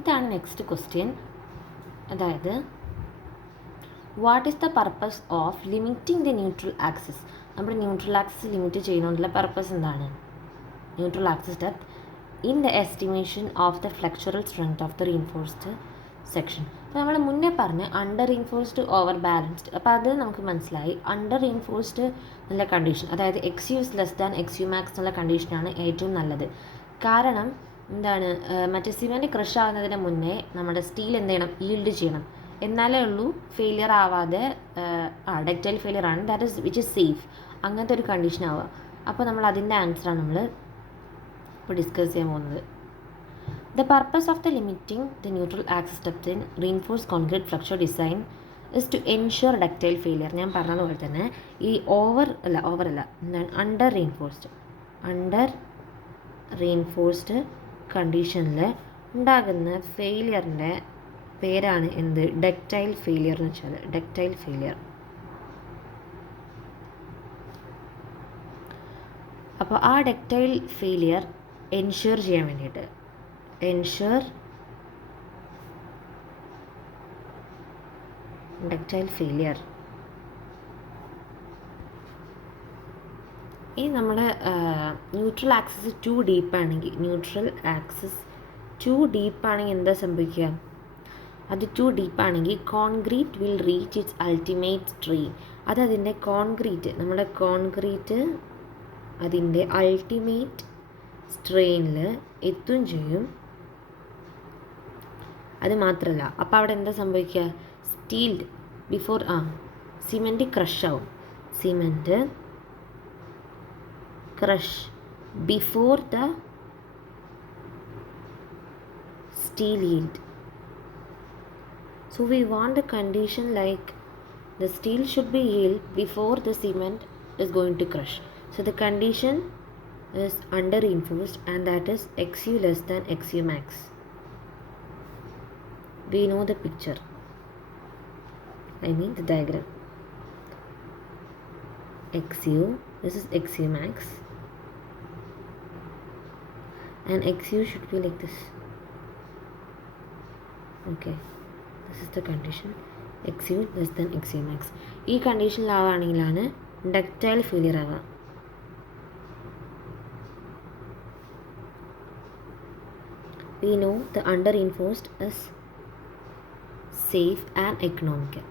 ഇതാണ് next question. അതായത് what is the purpose of limiting the neutral axis? നമ്മുടെ neutral axis limit ചെയ്യുന്നതിനുള്ള purpose എന്താണ്? Neutral axis depth in the estimation of the flexural strength of the reinforced section. അപ്പോൾ നമ്മൾ മുന്നേ പറഞ്ഞ് under reinforced over balanced. അപ്പോൾ അത് നമുക്ക് മനസ്സിലായി. അണ്ടർ റീഇൻഫോഴ്സ്ഡ് എന്നുള്ള കണ്ടീഷൻ, അതായത് x u is less than x u max എന്നുള്ള കണ്ടീഷനാണ് ഏറ്റവും നല്ലത്. കാരണം എന്താണ്, മറ്റേ സിമെൻറ്റ് ക്രഷ് ആവുന്നതിന് മുന്നേ നമ്മുടെ സ്റ്റീൽ എന്ത് ചെയ്യണം? ഈൽഡ് ചെയ്യണം. എന്നാലേ ഉള്ളൂ ഫെയിലിയർ ആവാതെ, ഡക്റ്റൈൽ ഫെയിലിയർ ആണ്, that is which is safe. അങ്ങനത്തെ ഒരു കണ്ടീഷൻ ആവുക. അപ്പോൾ നമ്മൾ അതിൻ്റെ ആൻസറാണ് നമ്മൾ ഇപ്പോൾ ഡിസ്കസ് ചെയ്യാൻ പോകുന്നത്. The purpose of the limiting the neutral axis depth in reinforced concrete flexure design is to ensure ductile failure. ഞാൻ പറഞ്ഞതുപോലെ തന്നെ ഈ ഓവർ അല്ല എന്താണ്, അണ്ടർ റീഇൻഫോഴ്സ്ഡ് കണ്ടീഷനിൽ ഉണ്ടാകുന്ന ഫെയിലിയറിൻ്റെ പേരാണ് എന്ത്? ഡക്റ്റൈൽ ഫെയിലിയർ എന്ന് വെച്ചാൽ ഡക്റ്റൈൽ ഫെയിലിയർ. അപ്പോൾ ആ ഡക്റ്റൈൽ ഫെയിലിയർ എൻഷുർ ചെയ്യാൻ വേണ്ടിയിട്ട് ഡക്റ്റൈൽ ഫെയിലിയർ ഈ നമ്മുടെ ന്യൂട്രൽ ആക്സിസ് ടു ഡീപ്പാണെങ്കിൽ എന്താ സംഭവിക്കുക? അത് ടു ഡീപ്പാണെങ്കിൽ concrete will reach its ultimate strain. അതതിൻ്റെ നമ്മുടെ കോൺക്രീറ്റ് അതിൻ്റെ അൾട്ടിമേറ്റ് സ്ട്രെയിനിൽ എത്തുകയും ചെയ്യും. അത് മാത്രമല്ല, അപ്പോൾ അവിടെ എന്താ സംഭവിക്കുക? സ്റ്റീൽഡ് ബിഫോർ സിമെൻറ്റ് ക്രഷ് ആവും. Cement crush before the steel yield. So we want a condition like the steel should be yield before the cement is going to crush. So the condition is under reinforced, and that is XU less than XU max. We know the picture, the diagram. XU, this is XU max, and XU should be like this. Okay, this is the condition, XU less than XU max. ഈ കണ്ടീഷനിലാവുകയാണെങ്കിലാണ് ductile failure ആവുക. We know the under reinforced is safe and economical.